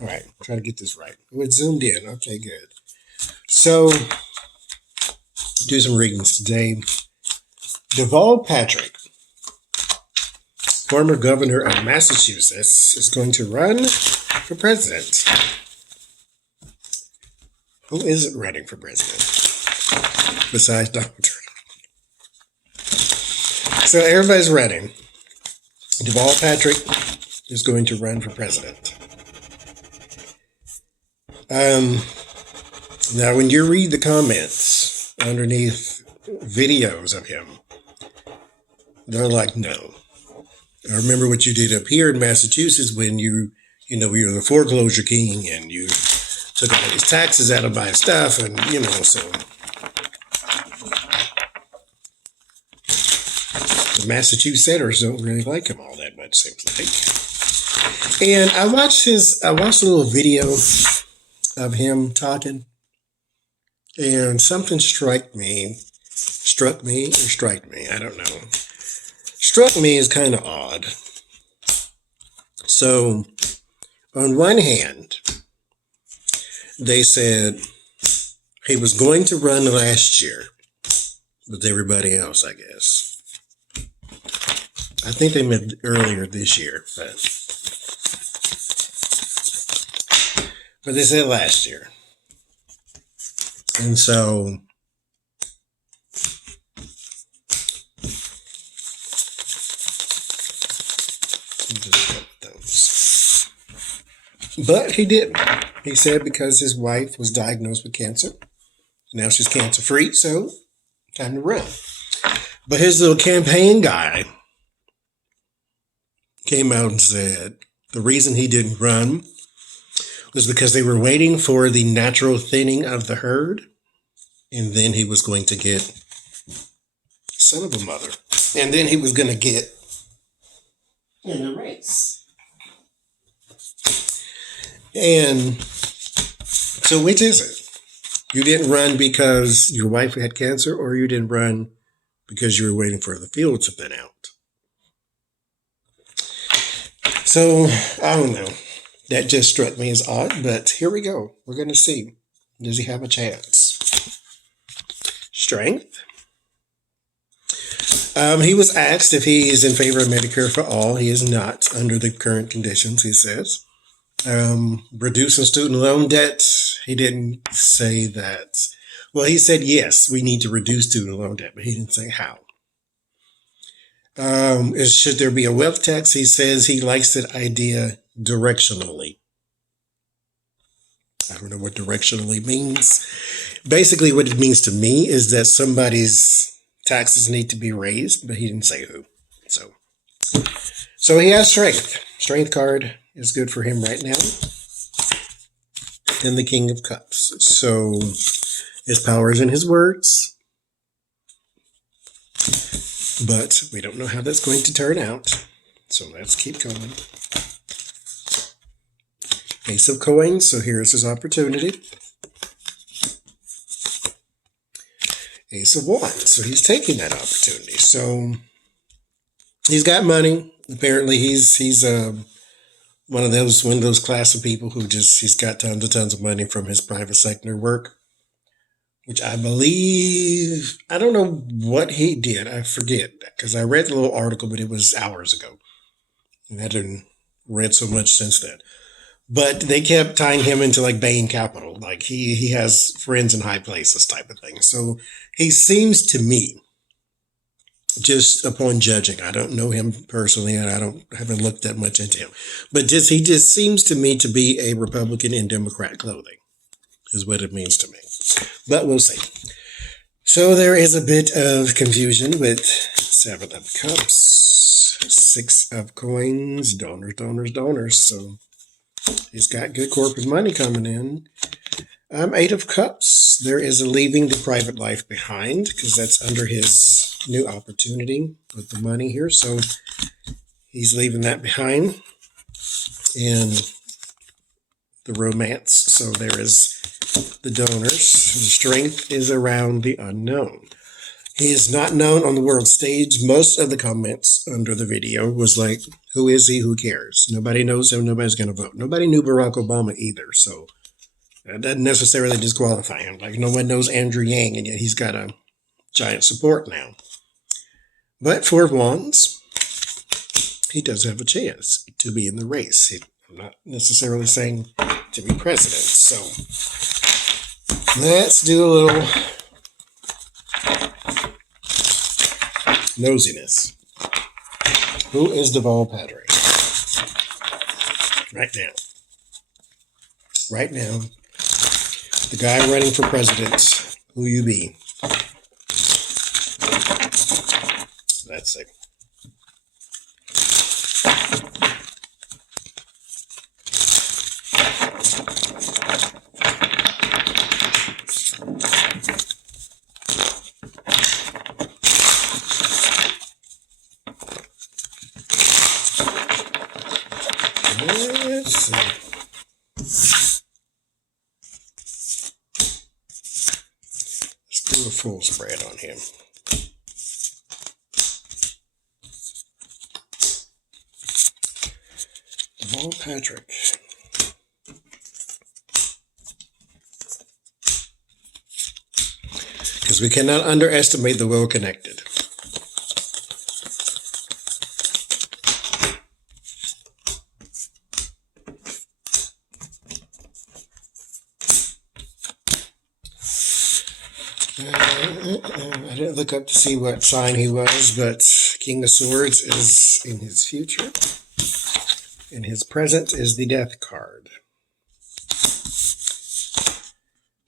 All right, try to get this right. It's zoomed in. Okay, good. So, do some readings today. Deval Patrick, former governor of Massachusetts, is going to run for president. Who isn't running for president besides Donald Trump? So everybody's running. Deval Patrick is going to run for president. Now, when you read the comments underneath videos of him, they're like, no. I remember what you did up here in Massachusetts when you were the foreclosure king and you took all these taxes out of my stuff, and so the Massachusettsers don't really like him all that much, seems like. And I watched a little video of him talking, and something struck me, I don't know. Struck me as kind of odd. So, on one hand, they said he was going to run last year with everybody else, I guess. I think they meant earlier this year, but they said last year. And so but he didn't. He said because his wife was diagnosed with cancer. Now she's cancer free, so time to run. But his little campaign guy came out and said the reason he didn't run was because they were waiting for the natural thinning of the herd, and then he was going to get son of a mother, and then he was going to get in the race. And so which is it? You didn't run because your wife had cancer, or you didn't run because you were waiting for the field to thin out? So, I don't know. That just struck me as odd, but here we go. We're going to see. Does he have a chance? Strength. He was asked if he is in favor of Medicare for all. He is not under the current conditions, he says. Reducing student loan debt. He didn't say that. Well, he said, yes, we need to reduce student loan debt, but he didn't say how. Should there be a wealth tax? He says he likes that idea directionally. I don't know what directionally means. Basically, what it means to me is that somebody's taxes need to be raised, but he didn't say who. So he has strength. Strength card is good for him right now. And the King of Cups. So his power is in his words. But we don't know how that's going to turn out. So let's keep going. Ace of Coins. So here's his opportunity. Ace of Wands. So he's taking that opportunity. So he's got money. Apparently he's one of those class of people who he's got tons of money from his private sector work, which I believe, I don't know what he did. I forget, because I read the little article, but it was hours ago. And I hadn't read so much since then. But they kept tying him into like Bain Capital. Like he has friends in high places type of thing. So he seems to me, just upon judging, I don't know him personally, and I haven't looked that much into him, but he just seems to me to be a Republican in Democrat clothing, is what it means to me. But we'll see. So there is a bit of confusion with Seven of Cups, Six of Coins, donors. So he's got good corporate money coming in. Eight of Cups. There is a leaving the private life behind, because that's under his new opportunity with the money here. So he's leaving that behind. And the romance. So there is the donors. The strength is around the unknown. He is not known on the world stage. Most of the comments under the video was like, who is he? Who cares? Nobody knows him. Nobody's going to vote. Nobody knew Barack Obama either. So that doesn't necessarily disqualify him. Like no one knows Andrew Yang, and yet he's got a giant support now. But for once, he does have a chance to be in the race. I'm not necessarily saying to be president. So let's do a little nosiness. Who is Deval Patrick? Right now. Right now. The guy running for president. Who you be? Let's see. Let's see. Let's do a full spread on him. Deval Patrick. Because we cannot underestimate the well-connected. I didn't look up to see what sign he was, but King of Swords is in his future. And his present is the Death card.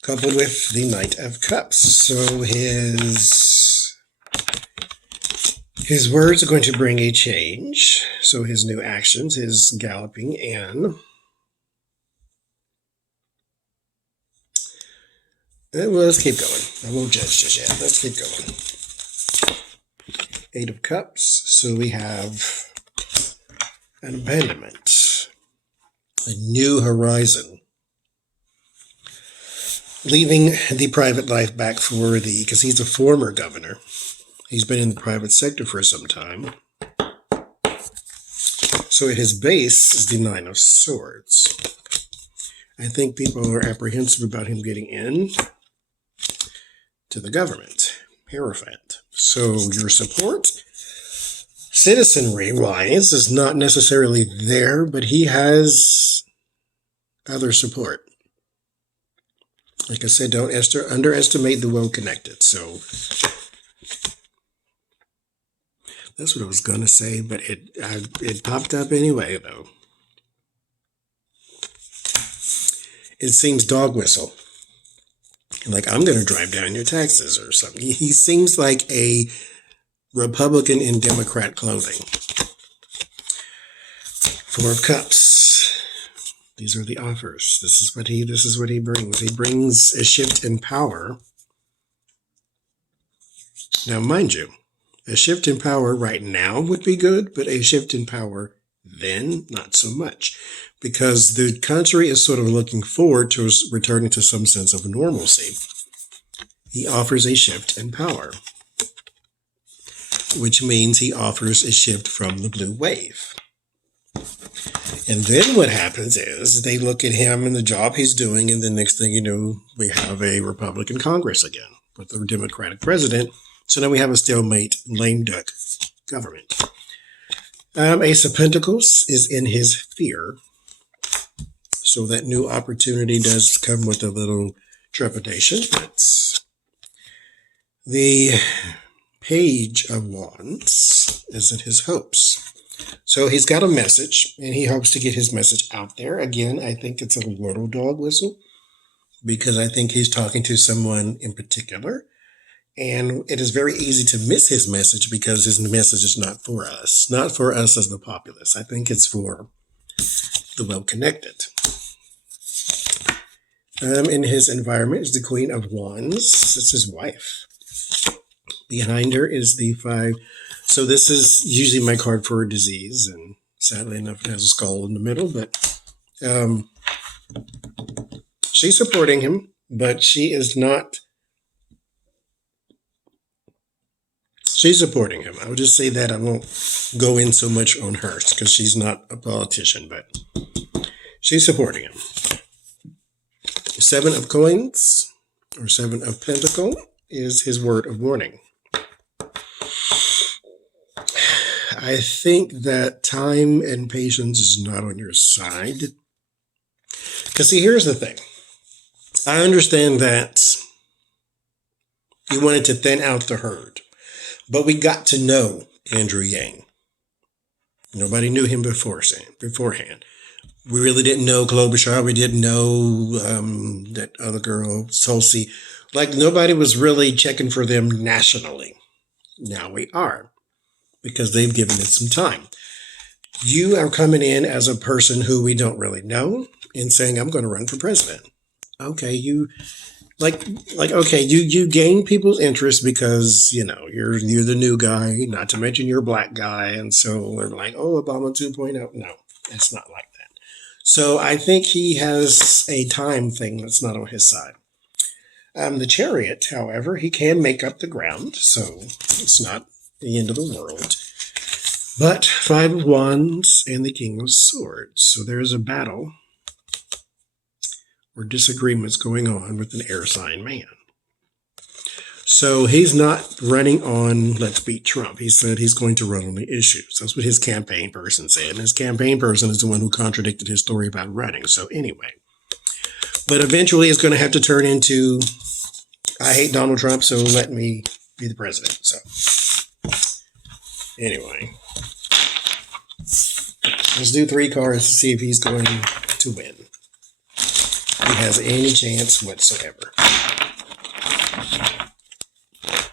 Coupled with the Knight of Cups. So his words are going to bring a change. So his new actions, his galloping, and well, let's keep going. I won't judge just yet. Let's keep going. Eight of Cups. So we have an abandonment, a new horizon, leaving the private life back for because he's a former governor. He's been in the private sector for some time. So at his base is the Nine of Swords. I think people are apprehensive about him getting in to the government. Hierophant. So your support, citizenry-wise, is not necessarily there, but he has other support. Like I said, don't underestimate the well-connected. So that's what I was going to say, but it popped up anyway, though. It seems dog whistle. Like, I'm going to drive down your taxes or something. He seems like a Republican in Democrat clothing. Four of Cups. These are the offers. This is what he brings. He brings a shift in power. Now, mind you, a shift in power right now would be good, but a shift in power then, not so much. Because the country is sort of looking forward to returning to some sense of normalcy. He offers a shift in power, which means he offers a shift from the blue wave. And then what happens is they look at him and the job he's doing, and the next thing you know, we have a Republican Congress again with a Democratic president. So now we have a stalemate, lame duck government. Ace of Pentacles is in his fear. So that new opportunity does come with a little trepidation. But the Page of Wands is in his hopes. So he's got a message, and he hopes to get his message out there. Again, I think it's a little dog whistle, because I think he's talking to someone in particular. And it is very easy to miss his message because his message is not for us. Not for us as the populace. I think it's for the well-connected. In his environment is the Queen of Wands. It's his wife. Behind her is the Five. So this is usually my card for a disease, and sadly enough, it has a skull in the middle. But she's supporting him, but she is not She's supporting him. I would just say that. I won't go in so much on her because she's not a politician, but she's supporting him. Seven of coins or seven of pentacle is his word of warning. I think that time and patience is not on your side. Because see, here's the thing. I understand that you wanted to thin out the herd, but we got to know Andrew Yang. Nobody knew him beforehand. We really didn't know Klobuchar. We didn't know that other girl, Tulsi. Like, nobody was really checking for them nationally. Now we are, because they've given it some time. You are coming in as a person who we don't really know and saying, I'm going to run for president. Okay, you gain people's interest because, you're the new guy, not to mention you're a black guy. And so they're like, oh, Obama 2.0. No, it's not like that. So I think he has a time thing that's not on his side. The Chariot, however, he can make up the ground, so it's not the end of the world. But Five of Wands and the King of Swords. So there's a battle or disagreements going on with an air sign man. So he's not running on let's beat Trump. He said he's going to run on the issues. That's what his campaign person said. And his campaign person is the one who contradicted his story about running. So anyway, but eventually it's going to have to turn into, I hate Donald Trump, so let me be the president. So anyway, let's do 3 cards to see if he's going to win. He has any chance whatsoever.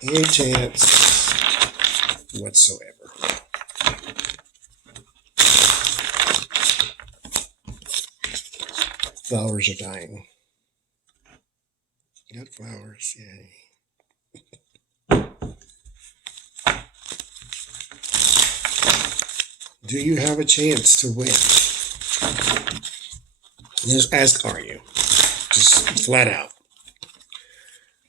Any chance whatsoever. Flowers are dying. Got flowers, yay. Do you have a chance to win? Just ask, are you? Just flat out.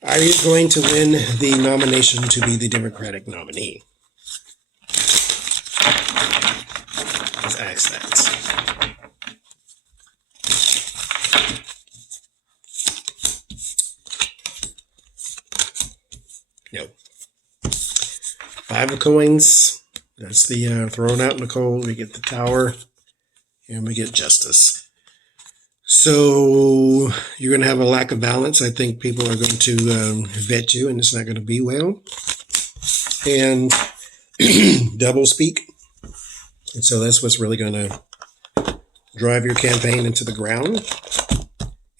Are you going to win the nomination to be the Democratic nominee? Let's ask that. No. 5 of coins. That's the thrown out in the cold. We get the Tower. And we get Justice. So you're going to have a lack of balance. I think people are going to vet you, and it's not going to be well. And double speak. And so that's what's really going to drive your campaign into the ground,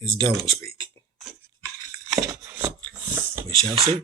is double speak. We shall see.